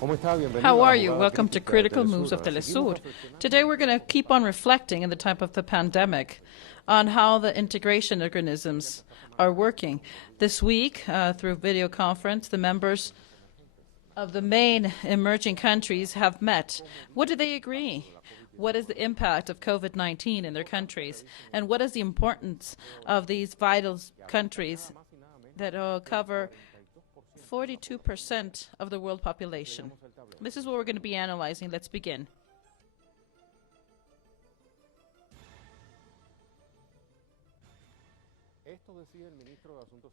How are you? Welcome to Critical Moves of Telesur. Today we're going to keep on reflecting in the time of the pandemic on how the integration organisms are working. This week, through video conference, the members of the main emerging countries have met. What do they agree? What is the impact of COVID-19 in their countries? And what is the importance of these vital countries that cover 42% of the world population? This is what we're going to be analyzing. Let's begin.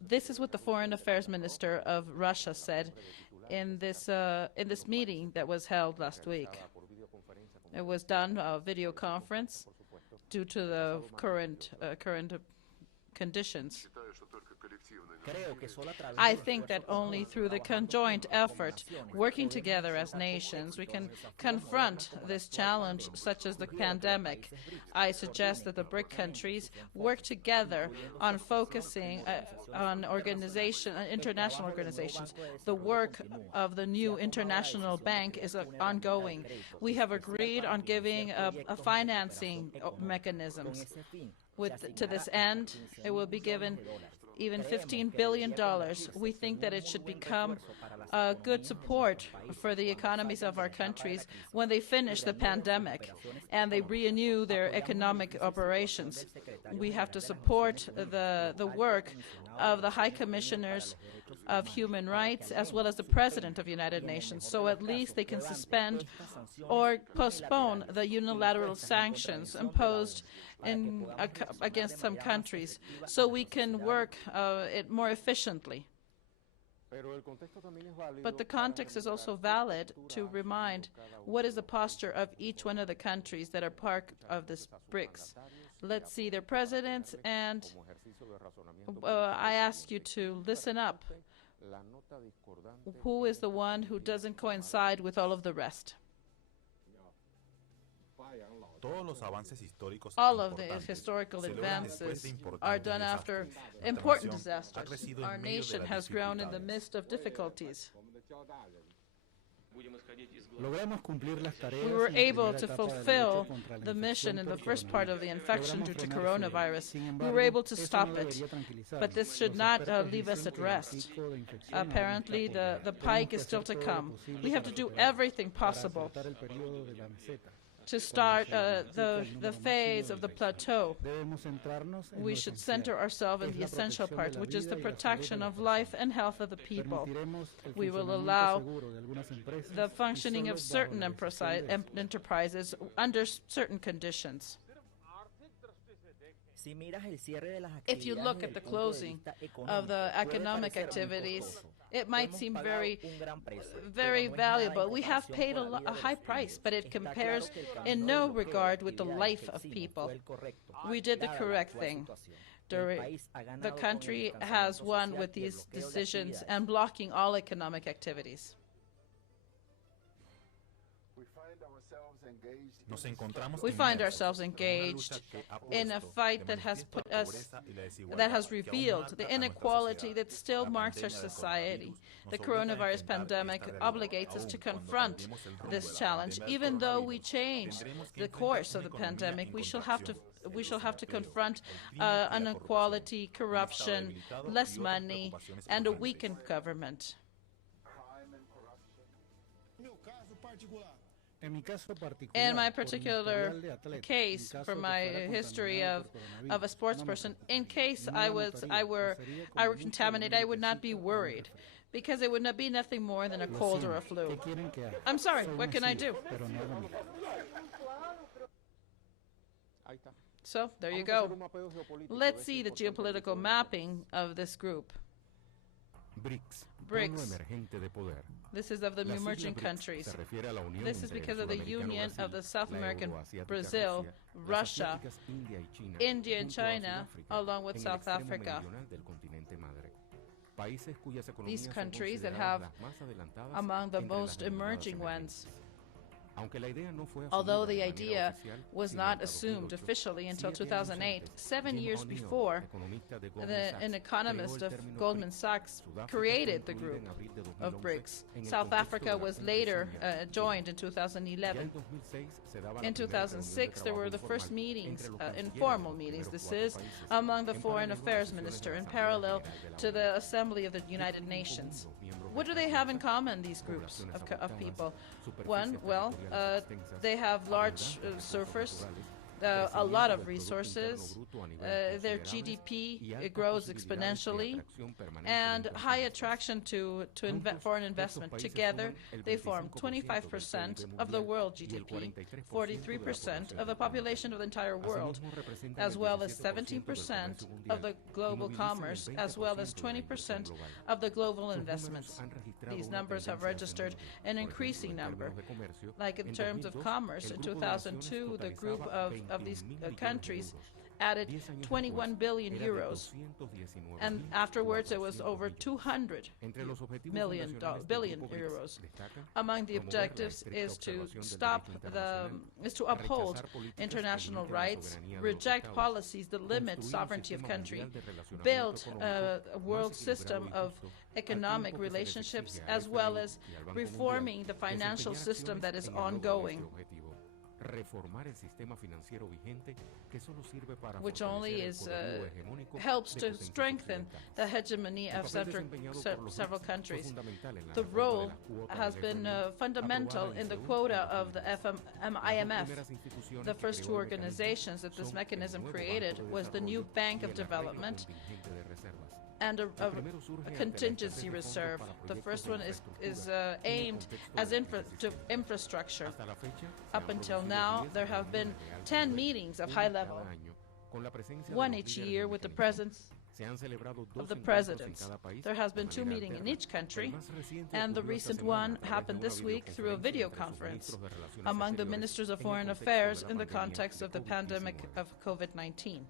This is what the Foreign Affairs Minister of Russia said in this meeting that was held last week. It was done video conference due to the current conditions. I think that only through the conjoint effort, working together as nations, we can confront this challenge, such as the pandemic. I suggest that the BRIC countries work together on focusing on international organizations. The work of the new international bank is ongoing. We have agreed on giving a financing mechanisms. To this end, it will be given even $15 billion. We think that it should become a good support for the economies of our countries when they finish the pandemic and they renew their economic operations. We have to support the work of the High Commissioners of Human Rights as well as the President of the United Nations, so at least they can suspend or postpone the unilateral sanctions imposed against some countries, so we can work it more efficiently. But the context is also valid to remind what is the posture of each one of the countries that are part of this BRICS. Let's see their presidents, and I ask you to listen up. Who is the one who doesn't coincide with all of the rest? All of the historical advances are done after important disasters. Our nation has grown in the midst of difficulties. We were able to fulfill the mission in the first part of the infection due to coronavirus. We were able to stop it, but this should not leave us at rest. Apparently, the pike is still to come. We have to do everything possible to start the phase of the plateau. We should center ourselves in the essential part, which is the protection of life and health of the people. We will allow the functioning of certain enterprises under certain conditions. If you look at the closing of the economic activities, it might seem very valuable. We have paid a high price, but it compares in no regard with the life of people. We did the correct thing. The country has won with these decisions and blocking all economic activities. We find ourselves engaged in a fight that has revealed the inequality that still marks our society. The coronavirus pandemic obligates us to confront this challenge. Even though we changed the course of the pandemic, we shall have to confront inequality, corruption, less money, and a weakened government. In my particular case, from my history of a sports person, in case I were contaminated, I would not be worried, because it would not be nothing more than a cold or a flu. I'm sorry, what can I do? So, there you go. Let's see the geopolitical mapping of this group. BRICS. This is of the emerging countries. This is because of the union of the South American, Brazil, Russia, India and China, along with South Africa. These countries that have among the most emerging ones. Although the idea was not assumed officially until 2008, 7 years before, an economist of Goldman Sachs created the group of BRICS. South Africa was later joined in 2011. In 2006, there were the first meetings, informal meetings, this is, among the foreign affairs minister in parallel to the Assembly of the United Nations. What do they have in common, these groups of people? One, well, they have large surfers, a lot of resources, their GDP grows exponentially, and high attraction to foreign investment. Together, they form 25% of the world GDP, 43% of the population of the entire world, as well as 17% of the global commerce, as well as 20% of the global investments. These numbers have registered an increasing number. Like in terms of commerce, in 2002, the group of these countries added 21 billion euros, and afterwards it was over 200 billion euros. Among the objectives is to uphold international rights, reject policies that limit sovereignty of country, build a world system of economic relationships, as well as reforming the financial system that is ongoing, which only helps to strengthen the hegemony of several countries. The role has been fundamental in the quota of the IMF. The first two organizations that this mechanism created was the new Bank of Development and a contingency reserve. The first one is aimed as infrastructure. Up until now, there have been 10 meetings of high level, one each year with the presence of the presidents. There has been 2 meetings in each country, and the recent one happened this week through a video conference among the ministers of foreign affairs in the context of the pandemic of COVID-19.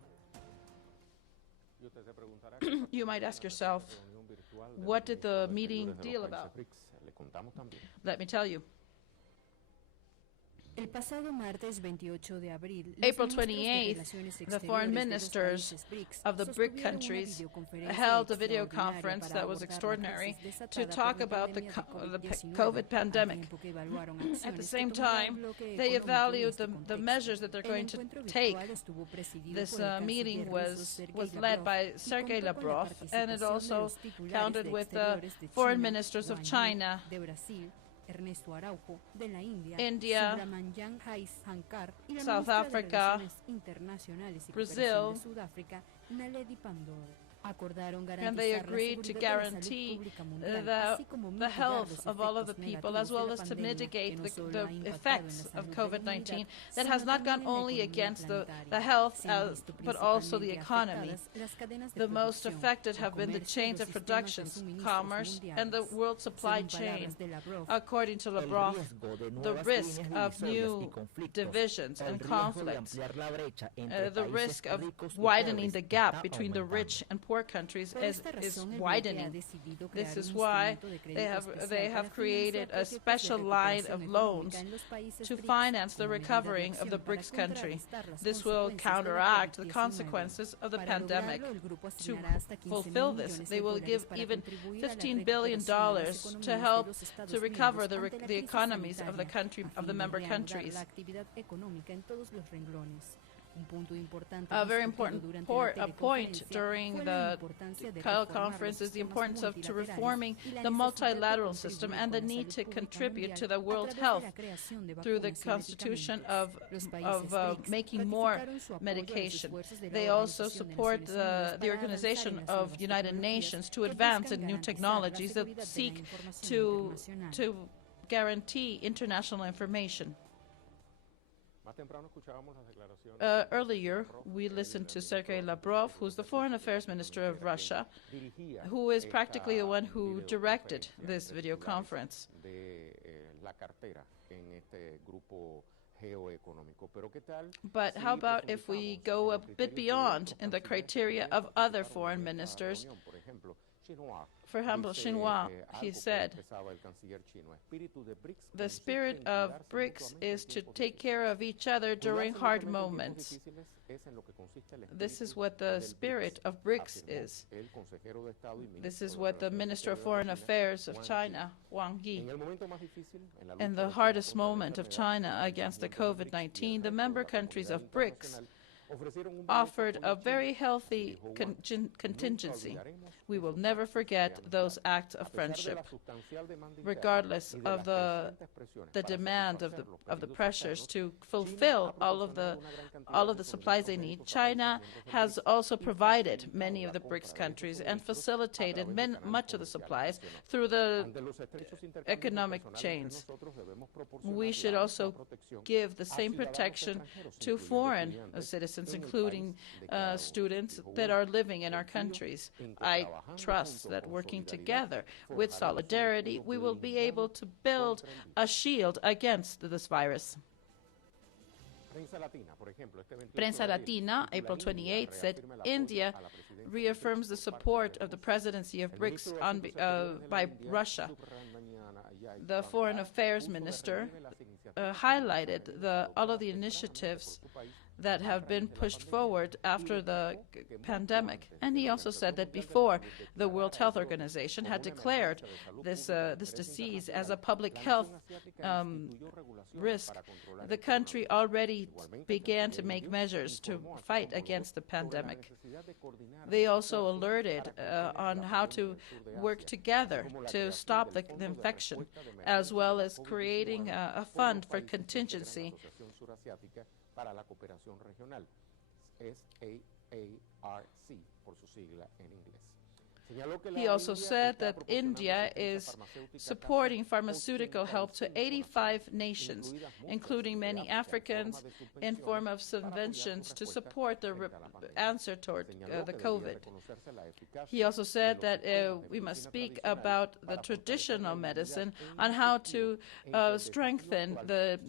You might ask yourself, what did the meeting deal about? Let me tell you. April 28th, the foreign ministers of the BRIC countries held a video conference that was extraordinary to talk about the COVID pandemic. At the same time, they evaluated the measures that they're going to take. This meeting was led by Sergei Lavrov, and it also counted with the foreign ministers of China, India, South Africa, Brazil, and they agreed to guarantee the health of all of the people, as well as to mitigate the effects of COVID-19 that has not gone only against the health, but also the economy. The most affected have been the chains of productions, commerce, and the world supply chain. According to Lavrov, the risk of new divisions and conflicts, the risk of widening the gap between the rich and poor countries is widening. This is why they have created a special line of loans to finance the recovering of the BRICS country. This will counteract the consequences of the pandemic. To fulfill this, they will give even $15 billion to help to recover the economies of the member countries. A very important point during the conference is the importance of reforming the multilateral system and the need to contribute to the world health through the constitution of making more medication. They also support the Organization of United Nations to advance in new technologies that seek to guarantee international information. Earlier, we listened to Sergei Lavrov, who's the Foreign Affairs Minister of Russia, who is practically the one who directed this video conference. But how about if we go a bit beyond in the criteria of other foreign ministers For humble Chinois, he said, the spirit of Brics is to take care of each other during hard moments. This is what the spirit of Brics is. This is what the Minister of Foreign Affairs of China, Wang Yi, in the hardest moment of China against the COVID-19, the member countries of Brics offered a very healthy contingency. We will never forget those acts of friendship. Regardless of the demand of the pressures to fulfill all of the supplies they need, China has also provided many of the BRICS countries and facilitated much of the supplies through the economic chains. We should also give the same protection to foreign citizens, including students that are living in our countries. I trust that working together with solidarity, we will be able to build a shield against this virus. Prensa Latina, April 28, said India reaffirms the support of the presidency of BRICS by Russia. The Foreign Affairs Minister highlighted all of the initiatives that have been pushed forward after the pandemic. And he also said that before the World Health Organization had declared this disease as a public health risk, the country already began to make measures to fight against the pandemic. They also alerted on how to work together to stop the infection, as well as creating a fund for contingency. Para la cooperación regional, SAARC por su sigla en inglés. He also said that India is supporting pharmaceutical help to 85 nations, including many Africans, in form of subventions to support the answer toward the COVID. He also said that we must speak about the traditional medicine on how to strengthen the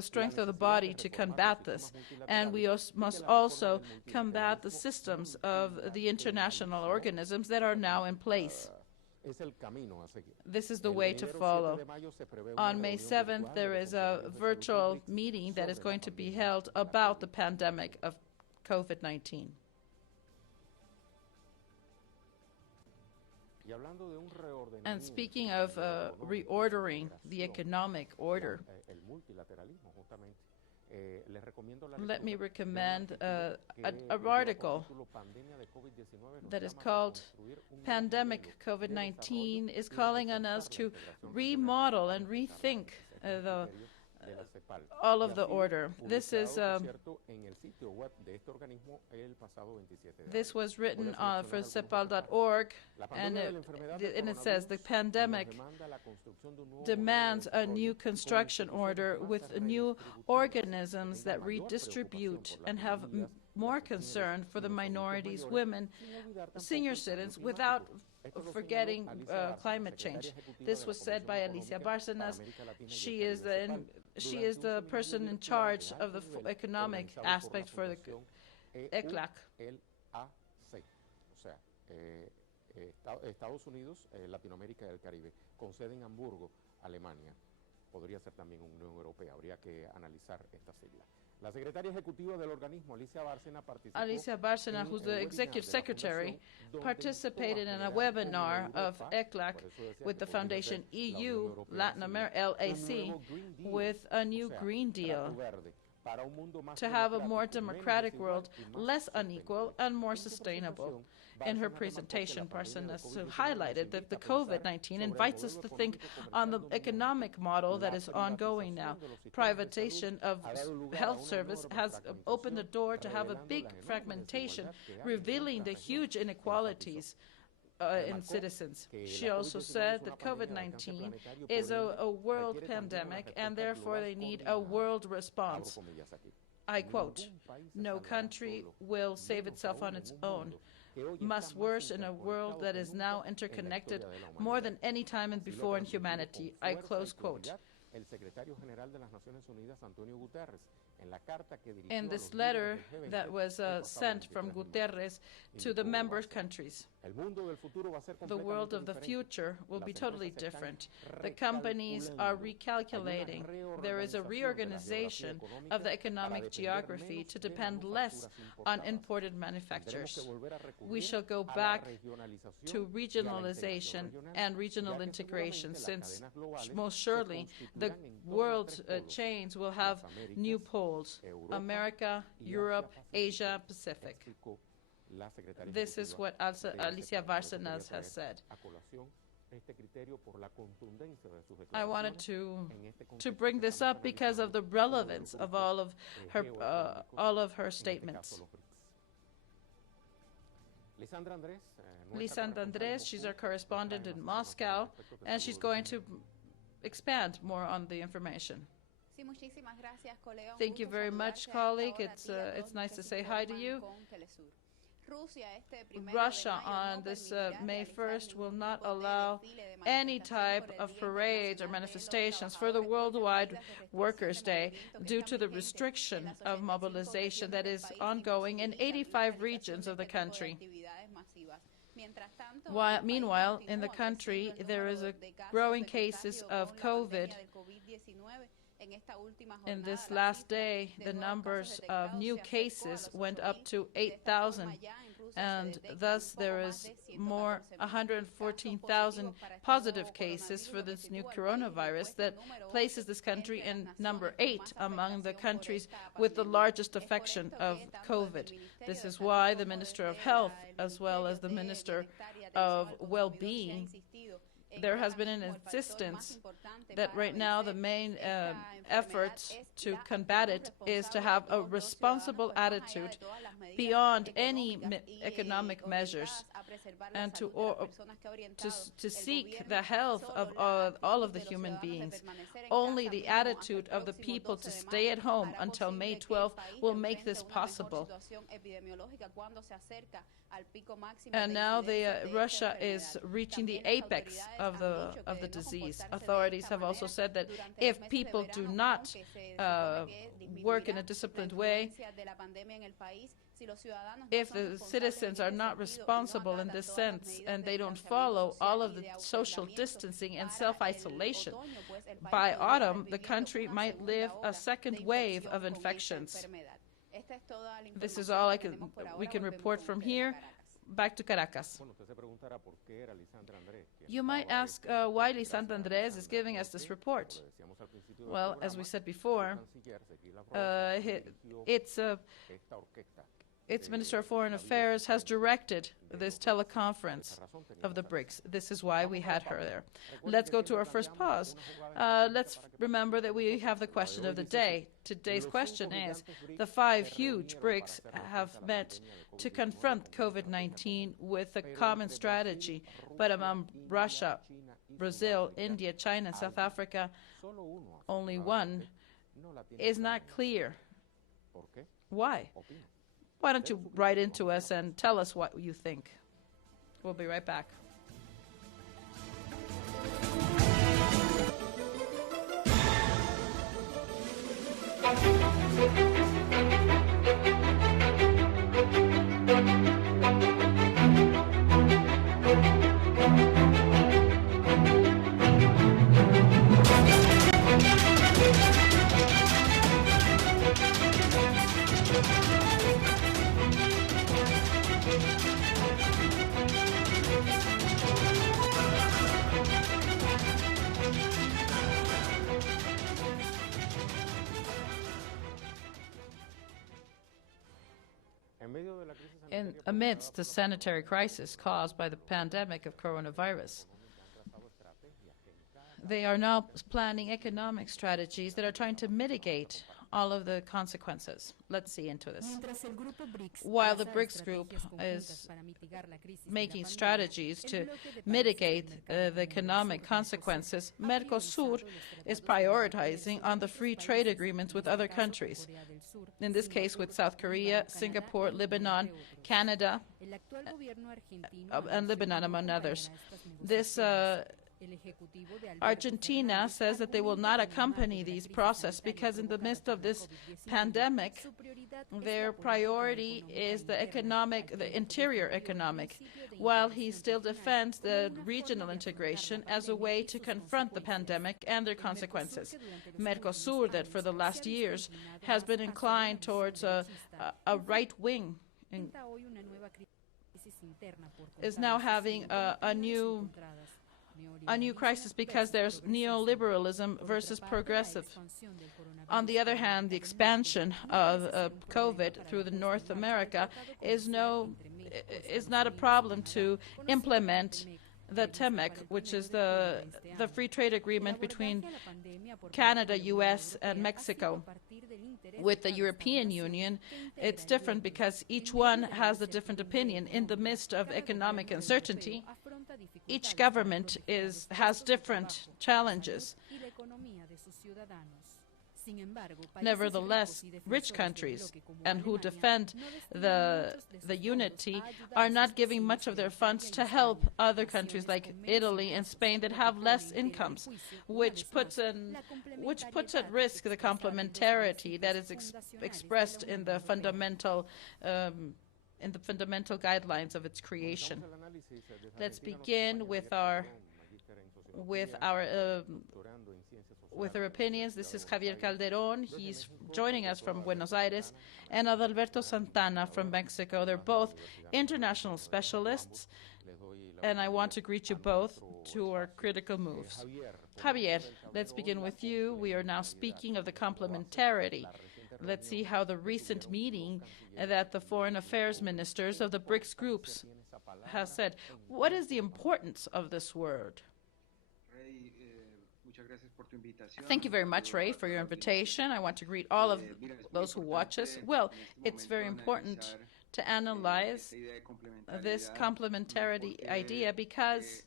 strength of the body to combat this. And we must also combat the systems of the international organisms that are now in place. This is the way to follow. On May 7th, there is a virtual meeting that is going to be held about the pandemic of COVID-19. And speaking of reordering the economic order, let me recommend an article that is called Pandemic COVID-19 is calling on us to remodel and rethink all of the order. This was written for cepal.org, and it says the pandemic demands a new construction order with new organisms that redistribute and have more concern for the minorities, women, senior citizens, without forgetting climate change. This was said by Alicia Bárcenas. She is the person in charge of the economic aspect for the ECLAC. Estados Unidos, Latinoamérica y el Caribe, con sede en Hamburgo, Alemania. Podría ser también Unión Europea, habría que analizar esta sigla. La secretaria ejecutiva del organismo, Alicia Bárcenas, who's the executive secretary, participated in a webinar of ECLAC with the Foundation EU, Latin America, LAC, with a new Green Deal to have a more democratic world, less unequal, and more sustainable. In her presentation, Bárcenas highlighted that the COVID-19 invites us to think on the economic model that is ongoing now. Privatization of health service has opened the door to have a big fragmentation, revealing the huge inequalities in citizens. She also said that COVID-19 is a world pandemic, and therefore they need a world response. I quote, "No country will save itself on its own. Must worse in a world that is now interconnected more than any time before in humanity." I close quote. In this letter that was sent from Guterres to the member countries, The world of the future will be totally different. The companies are recalculating. There is a reorganization of the economic geography to depend less on imported manufacturers. We shall go back to regionalization and regional integration, since most surely the world chains will have new poles: America, Europe, Asia, Pacific. This is what Alicia Bárcenas has said. I wanted to bring this up because of the relevance of all of her statements. Lisandra Andrés, she's our correspondent in Moscow, and she's going to expand more on the information. Thank you very much, colleague. It's nice to say hi to you. Russia on this May 1st will not allow any type of parades or manifestations for the Worldwide Workers' Day due to the restriction of mobilization that is ongoing in 85 regions of the country. Meanwhile, in the country, there is a growing cases of COVID. In this last day, the numbers of new cases went up to 8,000, and thus there is more 114,000 positive cases for this new coronavirus that places this country in number 8 among the countries with the largest affection of COVID. This is why the Minister of Health, as well as the Minister of Well-being, there has been an insistence that right now the main effort to combat it is to have a responsible attitude beyond any economic measures, and to seek the health of all of the human beings. Only the attitude of the people to stay at home until May 12th will make this possible. And now Russia is reaching the apex of the disease. Authorities have also said that if people do not work in a disciplined way, if the citizens are not responsible in this sense and they don't follow all of the social distancing and self-isolation, by autumn the country might live a second wave of infections. This is all we can report from here. Back to Caracas. You might ask why Lisandra Andrés is giving us this report. Well, as we said before, its Minister of Foreign Affairs has directed this teleconference of the Brics. This is why we had her there. Let's go to our first pause. Let's remember that we have the question of the day. Today's question is, the 5 huge Brics have met to confront COVID-19 with a common strategy, but among Russia, Brazil, India, China, and South Africa, only one is not clear. Why? Why don't you write into us and tell us what you think? We'll be right back. Amidst the sanitary crisis caused by the pandemic of coronavirus, they are now planning economic strategies that are trying to mitigate all of the consequences. Let's see into this. While the Brics group is making strategies to mitigate the economic consequences, Mercosur is prioritizing on the free trade agreements with other countries. In this case, with South Korea, Singapore, Lebanon, Canada, and Lebanon, among others. This Argentina says that they will not accompany these processes because in the midst of this pandemic, their priority is the interior economic, while he still defends the regional integration as a way to confront the pandemic and their consequences. Mercosur, that for the last years has been inclined towards a right wing, is now having a new crisis because there's neoliberalism versus progressive. On the other hand, the expansion of COVID through the North America is not a problem to implement the TEMEC, which is the free trade agreement between Canada, U.S., and Mexico. With the European Union, it's different because each one has a different opinion. In the midst of economic uncertainty, each government has different challenges. Nevertheless, rich countries and who defend the unity are not giving much of their funds to help other countries like Italy and Spain that have less incomes, which puts at risk the complementarity that is expressed in the fundamental guidelines of its creation. Let's begin with our opinions. This is Javier Calderón. He's joining us from Buenos Aires, and Adalberto Santana from Mexico. They're both international specialists, and I want to greet you both to our critical moves. Javier, let's begin with you. We are now speaking of the complementarity. Let's see how the recent meeting that the foreign affairs ministers of the Brics groups has said. What is the importance of this word? Thank you very much, Ray, for your invitation. I want to greet all of those who watch us. Well, it's very important to analyze this complementarity idea because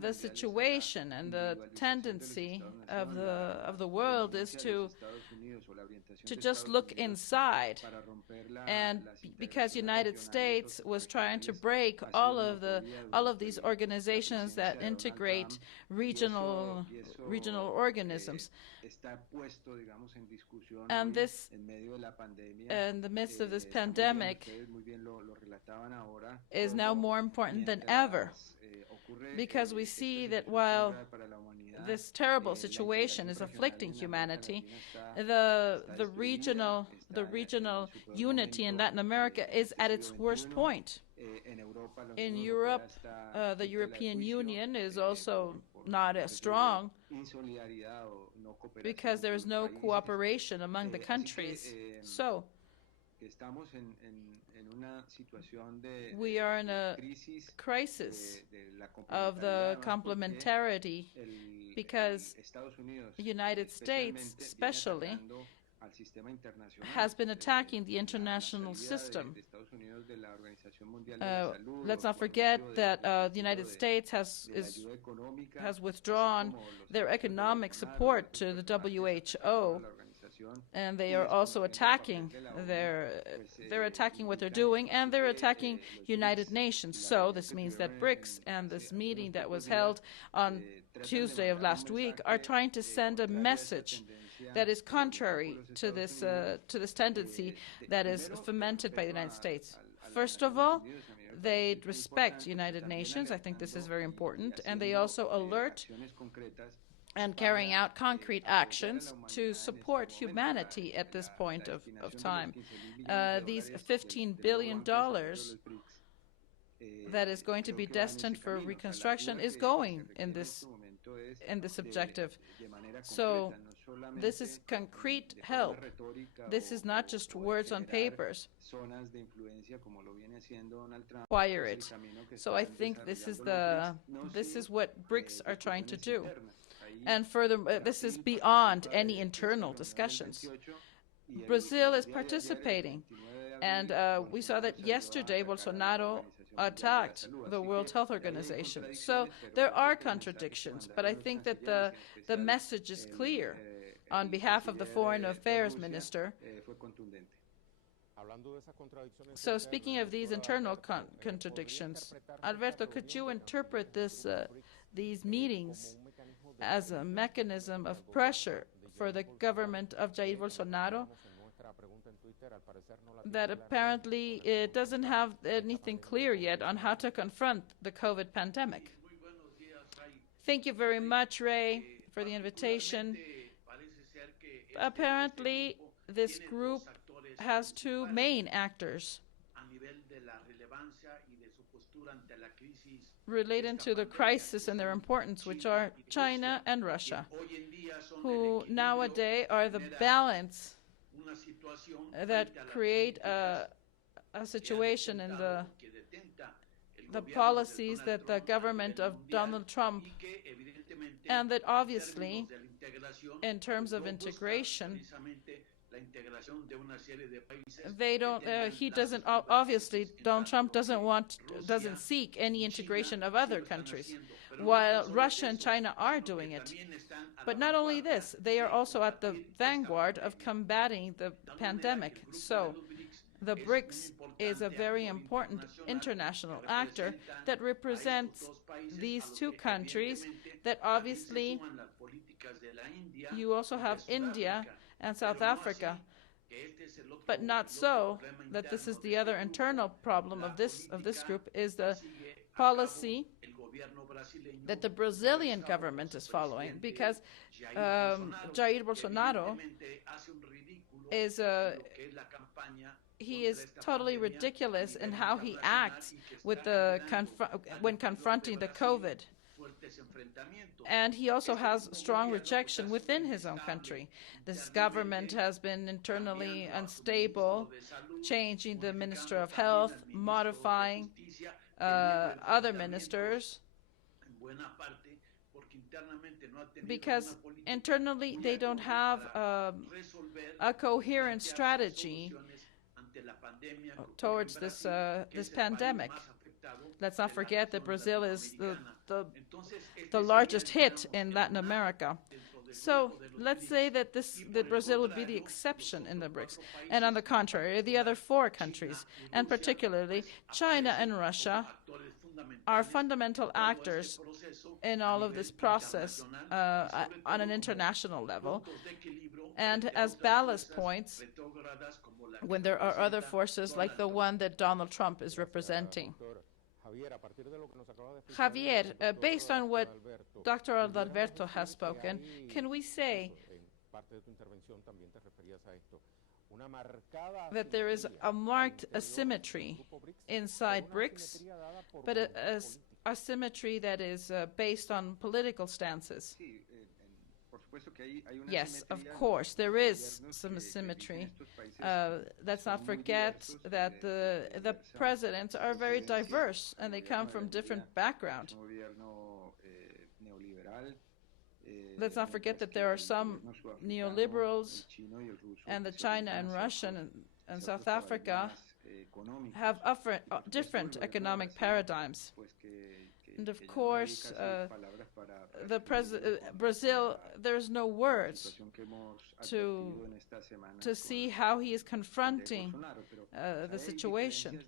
the situation and the tendency of the world is to just look inside, and because United States was trying to break all of these organizations that integrate regional organisms, and this in the midst of this pandemic is now more important than ever, because we see that while this terrible situation is afflicting humanity, the regional unity in Latin America is at its worst point. In Europe, the European Union is also not as strong because there is no cooperation among the countries. So we are in a crisis of the complementarity because the United States especially has been attacking the international system. Let's not forget that the United States has withdrawn their economic support to the WHO, and they are also attacking they're attacking what they're doing, and they're attacking United Nations. So this means that Brics and this meeting that was held on Tuesday of last week are trying to send a message that is contrary to this tendency that is fomented by the United States. First of all, they respect United Nations. I think this is very important, and they also alert and carrying out concrete actions to support humanity at this point of time. These $15 billion that is going to be destined for reconstruction is going in this objective. So this is concrete help. This is not just words on papers. Acquire it. So I think this is what Brics are trying to do. And furthermore, this is beyond any internal discussions. Brazil is participating, and we saw that yesterday Bolsonaro attacked the World Health Organization. So there are contradictions, but I think that the message is clear on behalf of the Foreign Affairs Minister. So speaking of these internal contradictions, Alberto, could you interpret these meetings as a mechanism of pressure for the government of Jair Bolsonaro that apparently it doesn't have anything clear yet on how to confront the COVID pandemic? Thank you very much, Ray, for the invitation. Apparently, this group has two main actors relating to the crisis and their importance, which are China and Russia, who nowadays are the balance that create a situation in the policies that the government of Donald Trump, and that obviously, in terms of integration, they don't. He doesn't. Obviously, Donald Trump doesn't seek any integration of other countries, while Russia and China are doing it. But not only this, they are also at the vanguard of combating the pandemic. So, the Brics is a very important international actor that represents these two countries. That obviously, you also have India and South Africa, but not so that this is the other internal problem of this group, is the policy that the Brazilian government is following, because Jair Bolsonaro is he is totally ridiculous in how he acts with when confronting the COVID. And he also has strong rejection within his own country. This government has been internally unstable, changing the Minister of Health, modifying other ministers, because internally they don't have a coherent strategy towards this pandemic. Let's not forget that Brazil is the largest hit in Latin America. So let's say that Brazil would be the exception in the BRICS. And on the contrary, the other four countries, and particularly China and Russia, are fundamental actors in all of this process on an international level, and as ballast points when there are other forces like the one that Donald Trump is representing. Javier, based on what Dr. Adalberto has spoken, can we say that there is a marked asymmetry inside BRICS, but a asymmetry that is based on political stances? Yes, of course, there is some asymmetry. Let's not forget that the presidents are very diverse and they come from different backgrounds. Let's not forget that there are some neoliberals, and that China and Russia and South Africa have different economic paradigms. And of course, Brazil, there's no words to see how he is confronting the situation.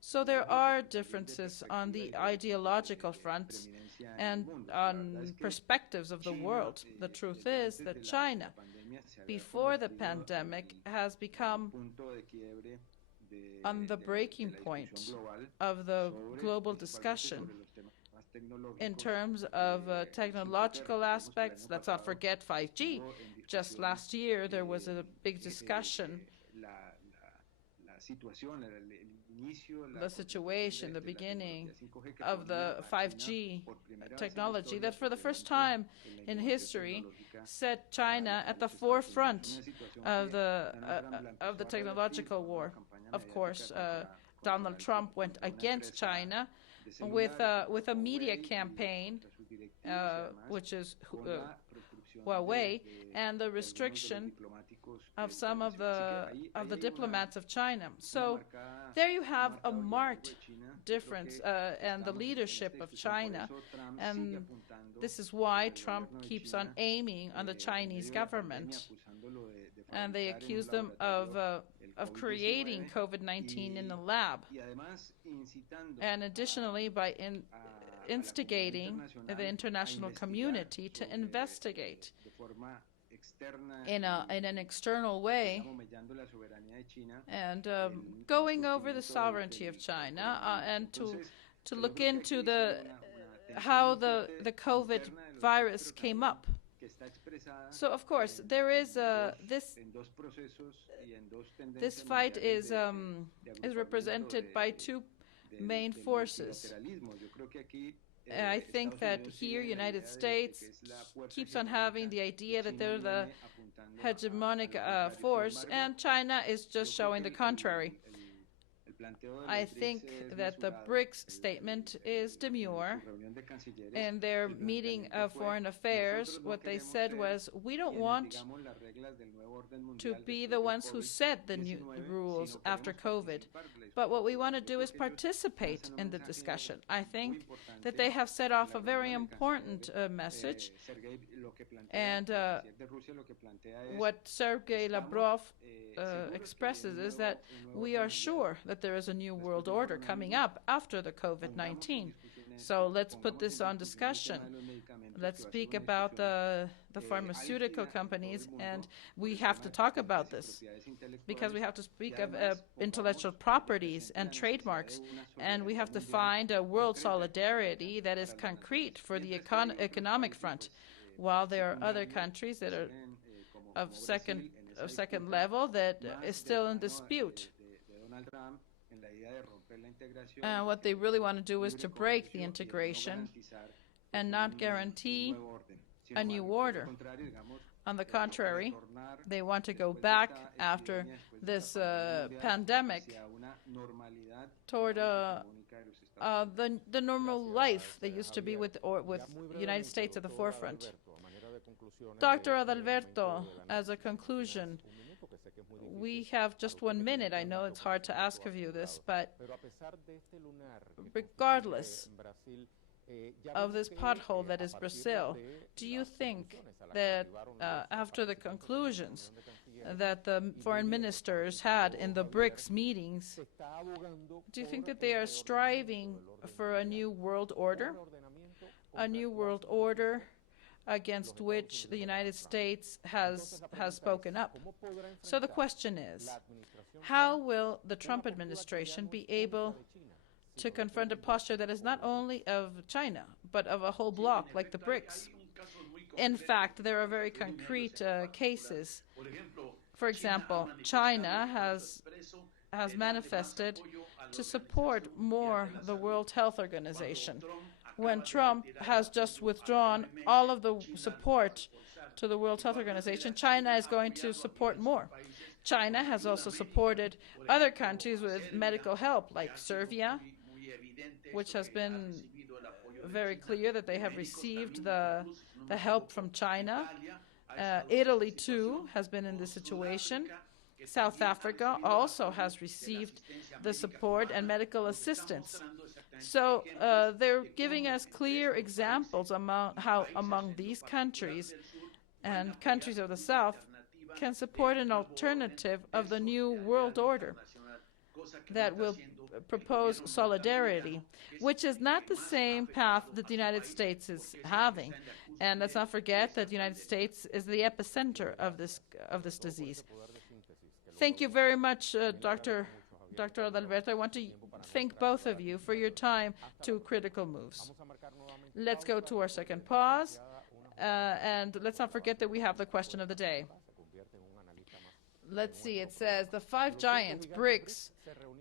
So there are differences on the ideological front and on perspectives of the world. The truth is that China, before the pandemic, has become on the breaking point of the global discussion in terms of technological aspects. Let's not forget 5G. Just last year, there was a big discussion. The situation, the beginning of the 5G technology, that for the first time in history set China at the forefront of the technological war. Of course, Donald Trump went against China with a media campaign, which is Huawei, and the restriction of some of the diplomats of China. So there you have a marked difference in the leadership of China, and this is why Trump keeps on aiming on the Chinese government, and they accuse them of of creating COVID-19 in the lab, and additionally by instigating the international community to investigate in an external way and going over the sovereignty of China and to look into how the COVID virus came up. So of course there is this fight is represented by two main forces. I think that here United States keeps on having the idea that they're the hegemonic force, and China is just showing the contrary. I think that the Brics statement is demure. In their meeting of foreign affairs, what they said was, we don't want to be the ones who set the new rules after COVID, but what we want to do is participate in the discussion. I think that they have set off a very important message, and what Sergei Lavrov expresses is that we are sure that there is a new world order coming up after the COVID-19. So let's put this on discussion. Let's speak about the pharmaceutical companies, and we have to talk about this because we have to speak of intellectual properties and trademarks, and we have to find a world solidarity that is concrete for the economic front, while there are other countries that are of second level that is still in dispute. What they really want to do is to break the integration and not guarantee a new order. On the contrary, they want to go back after this pandemic toward the normal life they used to be with the United States at the forefront. Dr. Adalberto, as a conclusion, we have just 1 minute. I know it's hard to ask of you this, but regardless of this pothole that is Brazil, do you think that after the conclusions that the foreign ministers had in the Brics meetings, do you think that they are striving for a new world order? A new world order against which the United States has spoken up. So the question is, how will the Trump administration be able to confront a posture that is not only of China, but of a whole bloc like the Brics? In fact, there are very concrete cases. For example, China has manifested to support more the World Health Organization, when Trump has just withdrawn all of the support to the World Health Organization. China is going to support more. China has also supported other countries with medical help, like Serbia, which has been very clear that they have received the help from China. Italy, too, has been in this situation. South Africa also has received the support and medical assistance. So they're giving us clear examples how among these countries and countries of the South can support an alternative of the new world order that will propose solidarity, which is not the same path that the United States is having. And let's not forget that the United States is the epicenter of this disease. Thank you very much, Dr. Adalberto. I want to thank both of you for your time to Critical Moves. Let's go to our second pause, and let's not forget that we have the question of the day. Let's see, it says, the five giants, Brics,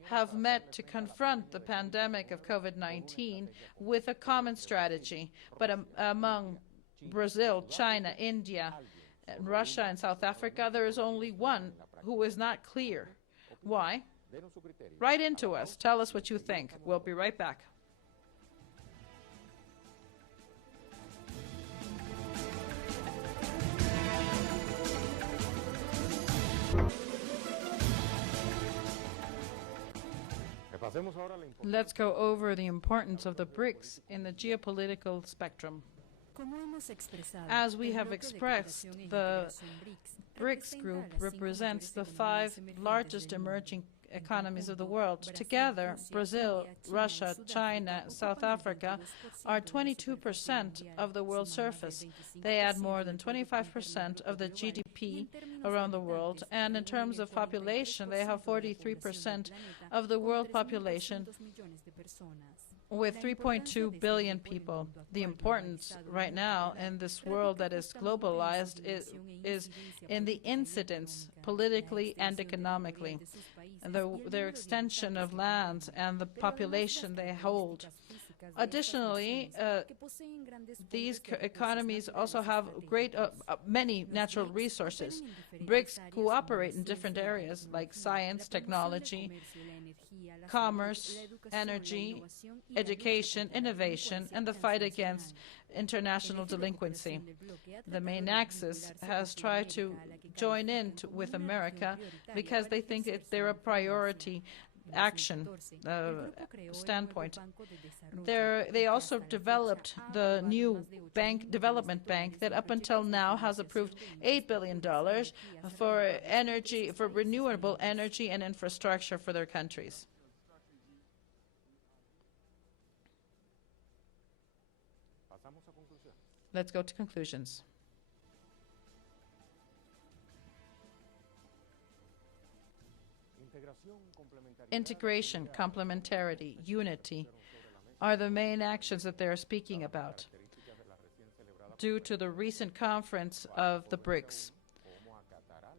have met to confront the pandemic of COVID-19 with a common strategy, but among Brazil, China, India, and Russia, and South Africa, there is only one who is not clear. Why? Write into us. Tell us what you think. We'll be right back. Let's go over the importance of the Brics in the geopolitical spectrum. As we have expressed, the BRICS group represents the 5 largest emerging economies of the world. Together, Brazil, Russia, China, South Africa are 22% of the world's surface. They add more than 25% of the GDP around the world, and in terms of population, they have 43% of the world population, with 3.2 billion people. The importance right now in this world that is globalized is in the incidence, politically and economically, and their extension of lands and the population they hold. Additionally, these economies also have many natural resources. BRICS cooperate in different areas like science, technology, commerce, energy, education, innovation, and the fight against international delinquency. The main axis has tried to join in with America because they think they're a priority action standpoint. They also developed the new development bank that up until now has approved $8 billion for renewable energy and infrastructure for their countries. Let's go to conclusions. Integration, complementarity, unity are the main actions that they're speaking about due to the recent conference of the BRICS.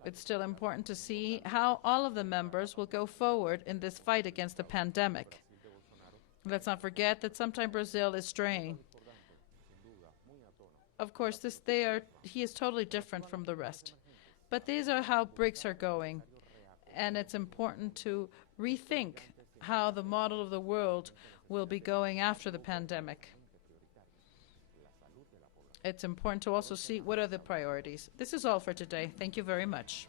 It's still important to see how all of the members will go forward in this fight against the pandemic. Let's not forget that sometimes Brazil is straying. Of course, he is totally different from the rest. But these are how BRICS are going. And it's important to rethink how the model of the world will be going after the pandemic. It's important to also see what are the priorities. This is all for today. Thank you very much.